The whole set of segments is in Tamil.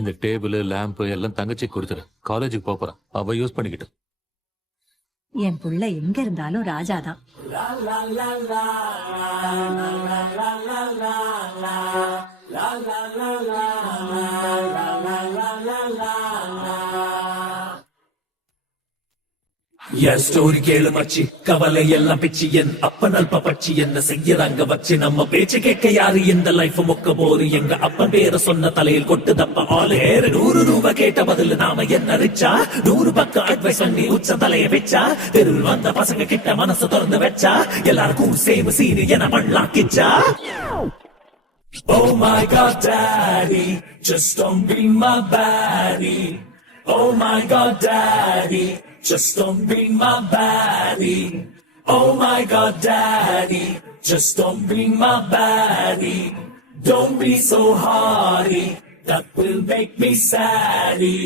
இந்த டேபிள் லேம்ப் எல்லாம் தங்கச்சி கொடுத்துரு. காலேஜுக்கு போறேன், அவ யூஸ் பண்ணிக்கிட்டு. என் புள்ள எங்க இருந்தாலும் ராஜாதான். என் ஸ்டோரி கேளு மச்சி, கவலை எல்லாம் பிச்சு, என் அப்பன் அல்ப பட்சி என்ன செய்யறாங்க வச்சு. நம்ம பேச்சு கேட்க யாரு இந்த லைஃப் மொக்க போரு. எங்க அப்பன் பேர சொன்ன தலையில் கொட்டு தப்ப ஆளு ஏறு. 100 ரூபாய் கேட்ட பதில் நாம என்ன ரிச்சா. 100 பக்கம் அட்வைஸ் பண்ணி உச்ச தலைய வச்சா. தெருவில் வந்த பசங்க கிட்ட மனசு திறந்து வச்சா. எல்லாருக்கும் சேம் சீனு என மண்ணாக்கிச்சா. Oh my God daddy, just don't be my baddie. Oh my God daddy, just don't be my baddie. Oh my God daddy, just don't be my baddie. Don't be so hardy, that will make me saddy.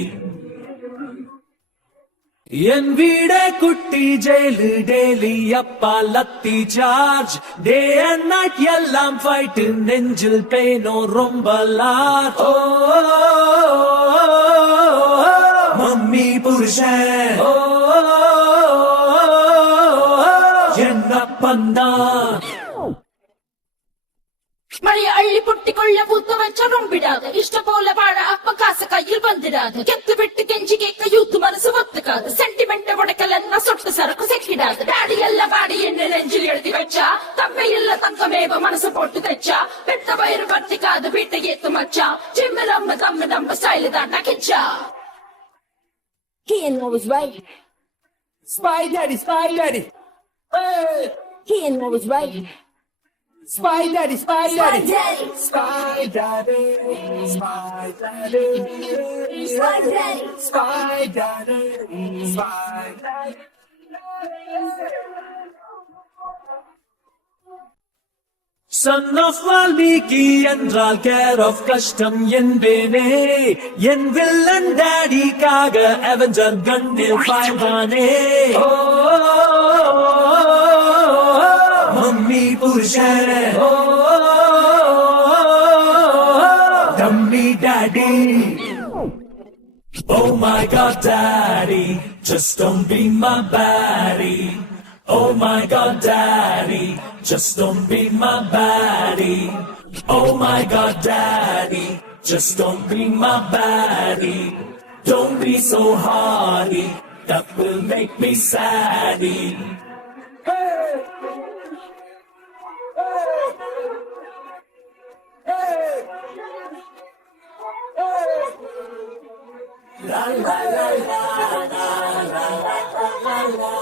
என் வீடே குட்டி ஜெயிலு, டெய்லி அப்பா lathi charge. Day and night எல்லாம் ஃபைட்டு, நெஞ்சில் பெயினோ ரொம்ப லாட். ஓ மம்மி புருஷன் என்ன பண்ணா. மழைய அள்ளி புட்டி கொள்ள பூத்த வச்சா ரொம்பிடாது. இஷ்ட போல வாழ அப்ப காசு கையில் வந்துடாது. கெத்து விட்டு கெஞ்சி கேட்க யூத்து மனசு ஒத்துக்காது. சென்டிமெண்ட் உடைக்கலன்னா சொட்டு சரக்கு செக்கிடாது. டாடி எல்லாம் பாடி என்ன நெஞ்சில் எழுதி வச்சா. தம்பி இல்ல தங்கமேவ மனசு போட்டு தைச்சா. பெத்த வயிறு வர்த்திக்காது வீட்டை ஏத்து மச்சா. ஜிம்மு நம்ம ஸ்டைலு தான் நகைச்சா. He ain't always right. Spy daddy, spy daddy. Hey. He ain't always right. Spy daddy, spy daddy. Spy daddy. Spy daddy. Spy daddy. Spy daddy. Spy daddy. Son of Valmiki என்றால் care of கஷ்டம் என்பேனே. என் வில்லன் டாடிக்காக அவெஞ்சர் கண்ணில் பாய்வானே. மம்மி புருஷன் dummy daddy. Oh my God daddy, just don't be my baddie. Oh my God daddy, just don't be my baddie. Oh my God daddy, just don't be my baddie. Don't be so hardy, that will make me saddy. Hey! Hey! Hey! Hey! La la la la la la la la la.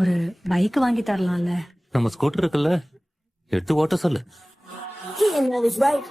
ஒரு பைக் வாங்கி தரலாம்ல. நம்ம ஸ்கூட்டர் இருக்குல்ல, எடுத்து ஓட்ட சொல்லு. He ain't always right.